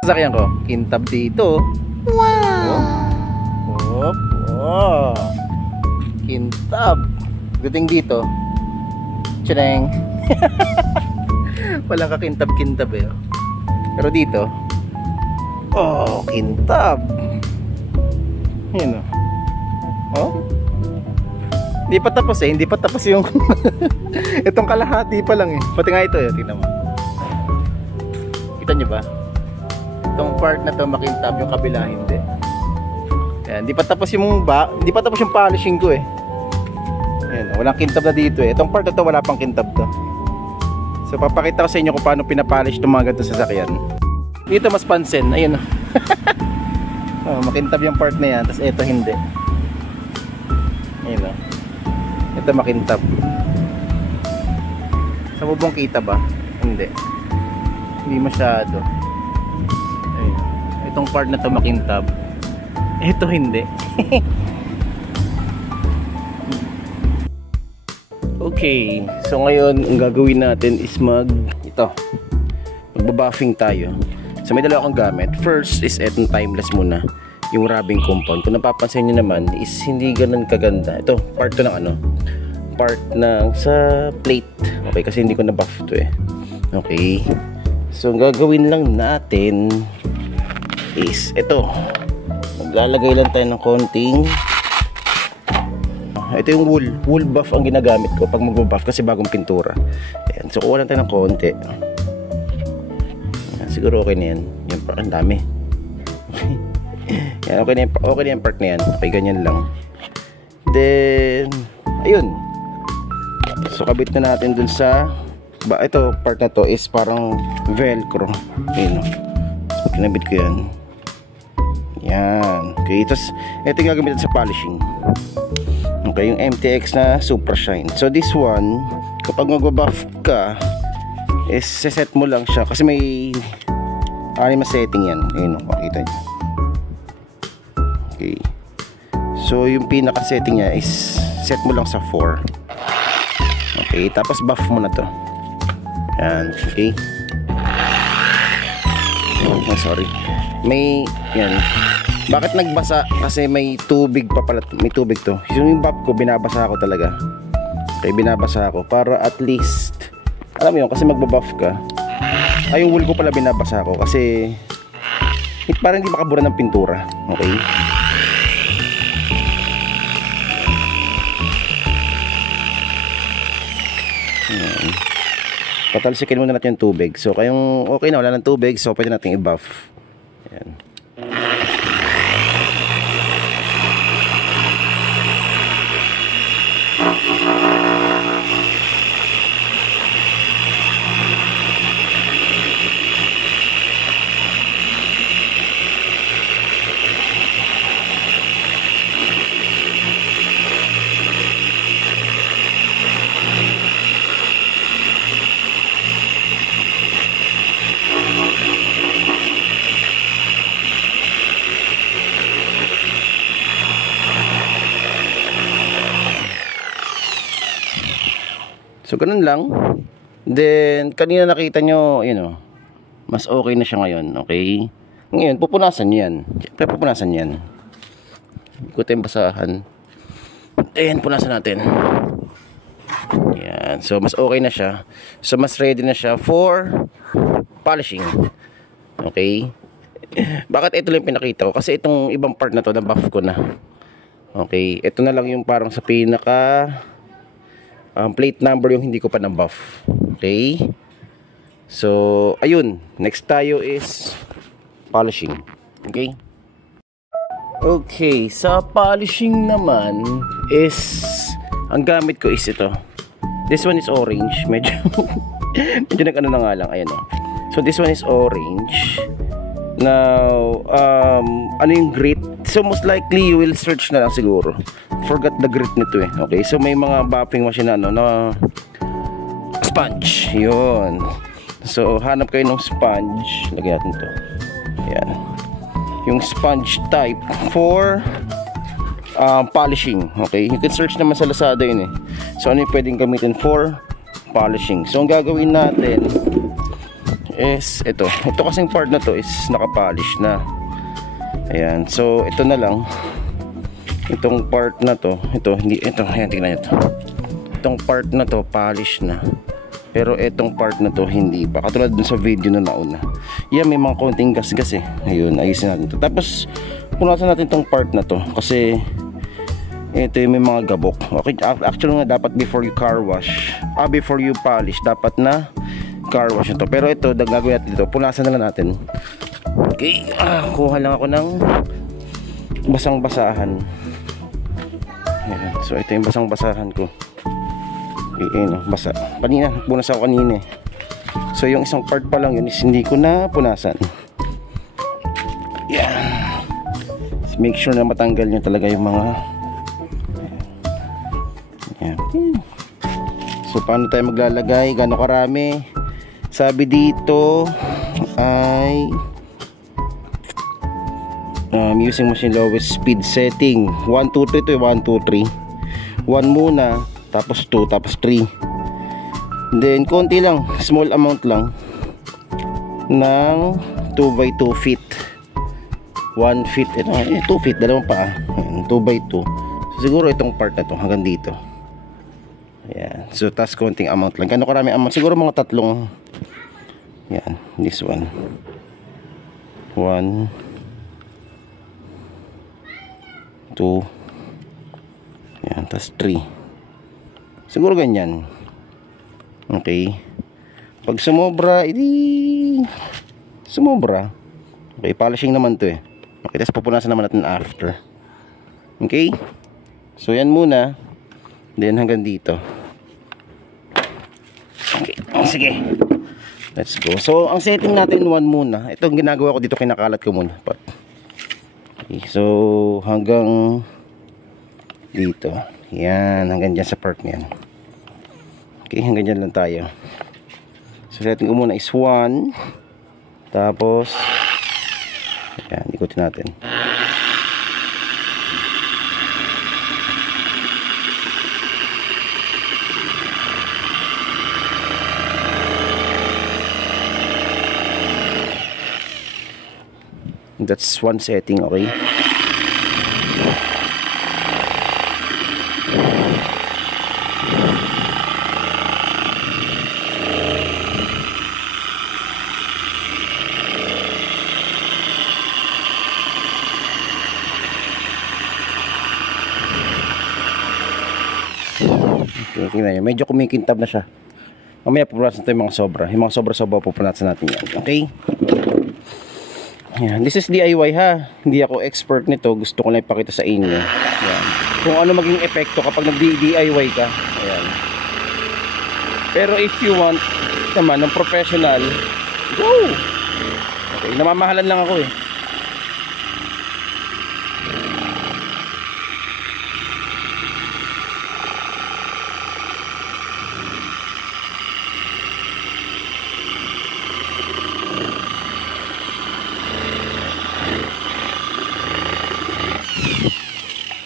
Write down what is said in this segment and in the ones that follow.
Sasakyan ko, kintab dito. Wow! Oh, oh. Kintab. Guting dito. Tchireng. Walang kakintab-kintab eh. Pero dito, oh, kintab. Yun oh. Hindi pa tapos eh. Hindi pa tapos yung itong kalahati pa lang eh. Pati nga ito eh. Tingnan mo. Kita nyo ba? Itong part na to makintab, yung kabila hindi. Ayan, hindi pa tapos yung polishing ko eh. Ayan, walang kintab na dito eh. Itong part na to wala pang kintab to. So papakita ko sa inyo kung paano pinapolish itong mga ganito sasakyan. Dito mas pansin, ayun oh, makintab yung part na yan, tapos ito hindi. Ayun oh. Ito makintab. Sa bubong kita ba? Hindi. Hindi masyado. Ayun. Itong part na to makintab. Ito hindi. Okay, so ngayon ang gagawin natin is magbabuffing tayo. So may dalawa akong gamit. First is etong timeless muna, yung rubbing compound. Kung napapansin nyo naman is hindi ganun kaganda. Ito part to ng part ng sa plate. Okay, kasi hindi ko na buff to eh. Okay, so ang gagawin lang natin is ito, maglalagay lang tayo ng konting. Ito yung wool buff ang ginagamit ko pag magbabuff kasi bagong pintura. Ayan, so kuha lang tayo ng konti. Ayan, siguro okay na yan. Yan pa, ang dami. Yan, okay na yung part na yan. Okay, ganyan lang. Then ayun, so kabit na natin dun sa ito part na to is parang velcro. Ayun, so kinabit ko yan. Yan, okay. Tapos ito yung gagamitin sa polishing. Okay, yung MTX na Super Shine. So this one, kapag magbabuff ka is set mo lang siya kasi may anim na setting yan. Ayun, makita nyo. Okay, so yung pinaka setting nya is set mo lang sa 4. Okay, tapos buff mo na to. Yan, okay. Oh, sorry. May yan. Bakit nagbasa? Kasi may tubig pa pala. May tubig to. Yung buff ko binabasa ko talaga. Okay, binabasa ko para at least alam mo yun, kasi magbabuff ka. Ay, yung wool ko pala binabasa ko kasi para hindi makabura ng pintura. Okay, patalsikin muna natin yung tubig. So kayong okay na, wala ng tubig, so pwede natin i-buff. Ayan. So ganun lang. Then kanina nakita nyo, mas okay na siya ngayon. Okay, ngayon pupunasan nyo yan. Siyempre pupunasan yan. Ikutin yung basahan. Then punasan natin. Yan. So mas okay na siya. So mas ready na siya for polishing. Okay, bakit ito lang pinakita ko? Kasi itong ibang part na to na buff ko na. Okay, ito na lang yung parang sa pinaka plate number yung hindi ko pa na-buff. Okay, so ayun, next tayo is polishing. Okay, okay, sa polishing naman is ang gamit ko is ito. This one is orange. Medyo nag-ano na nga lang. Ayan o. So this one is orange. Now ano yung grit? So most likely you will search na lang siguro. Forgot the grit nito eh. Okay, so may mga buffing machine na sponge. Yun. So hanap kayo ng sponge. Lagyan natin to. Ayan. Yung sponge type for polishing. Okay, you can search naman sa Lazada yun eh. So ano yung pwedeng gamitin for polishing? So ang gagawin natin is ito kasing part na to is nakapolish na. Ayan, so ito na lang, itong part na to, ayan, tingnan nyo to, itong part na to polish na, pero itong part na to hindi pa, katulad dun sa video na nauna. Yan, may mga konting gas-gas eh. Ayun, ayusin natin to. Tapos punasan natin itong part na to kasi ito yung may mga gabok. Okay, actually nga dapat before you car wash, before you polish, dapat na car wash ito. Pero ito, gagawin natin dito, punasan na lang natin. Okay, kuha lang ako ng basang-basahan. Ayan, so ito yung basang-basahan ko. Okay, basa. Kanina, punas ako kanina eh. So yung isang part pa lang yun is hindi ko na punasan. Yan. Make sure na matanggal nyo talaga yung mga yan. So paano tayo maglalagay, gaano karami? Sabi dito ay using machine lowest speed setting 1, 2, 3 to 1, 2, 3 1 muna, tapos 2, tapos 3. Then konti lang, small amount lang ng 2x2 feet, 1 feet, 2 feet, dalawang pa 2x2. So, siguro itong part na to hanggang dito. Ayan, so tas konting amount lang. Gano'ng karami amount? Siguro mga tatlong. Yan, this one 1, 2, yan, tas 3. Siguro ganyan. Okay. Pag sumobra, sumobra. Okay, polishing naman to eh. Okay, tapos pupunasan naman natin after. Okay. So yan muna. Then hanggang dito. Okay, sige. Let's go. So ang setting natin 1 muna. Ito ang ginagawa ko dito, kinakalat ko muna. Okay, so hanggang dito. Yan, hanggang dyan sa part niyan. Okay, hanggang dyan lang tayo. So setting ko muna is 1. Tapos yan, ikutin natin. That's one setting, okay? Okay, tingnan nyo. Medyo kumikintab na siya. Mamaya pupunasan natin yung mga sobra. Yung mga sobra-sobra pupunasan natin yan. Okay? Yan. This is DIY ha. Hindi ako expert nito. Gusto ko lang ipakita sa inyo. Yan. Kung ano maging epekto kapag nag-DIY ka. Ayan. Pero if you want naman ng professional, go! Okay, namamahalan lang ako eh.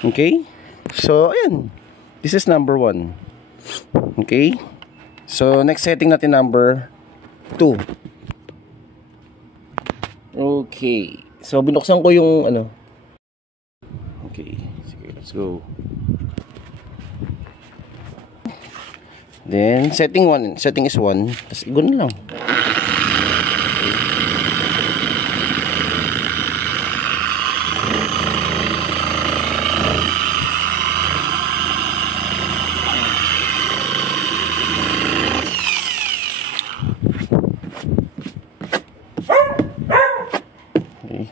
Okay, so ayan, this is number 1. Okay, so next setting natin number 2. Okay, so binuksan ko yung ano. Okay, sige, let's go. Then setting is 1. Tapos igun lang.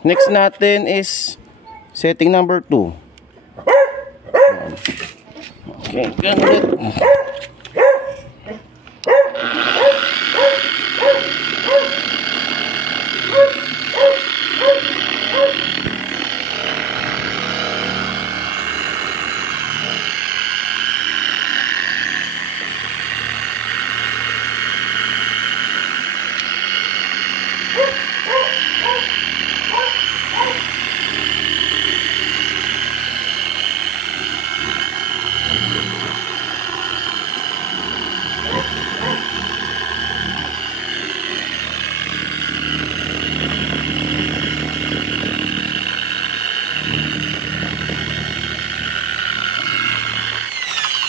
Next natin is setting number 2. Okay, ganun.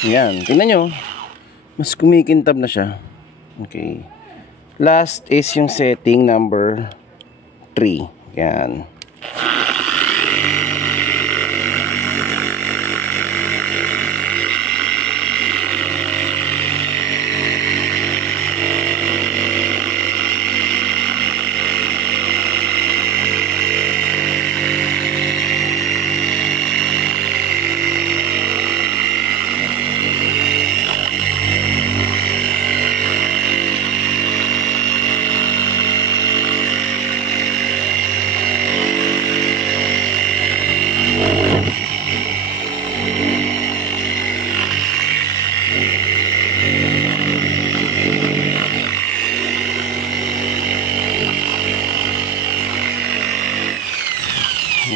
Yan, tingnan nyo. Mas kumikintab na siya. Okay. Last is yung setting number 3. Yan.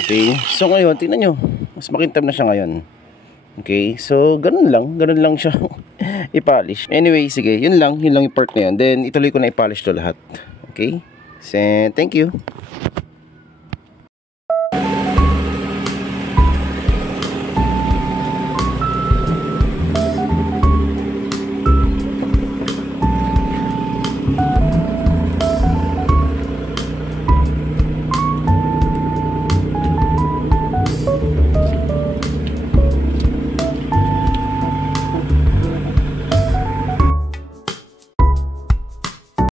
Okay, so ngayon, tingnan nyo, mas makintab na siya ngayon. Okay, so ganun lang siya i-polish. Anyway, sige, yun lang yung part na yun. Then ituloy ko na i-polish to lahat. Okay, so thank you.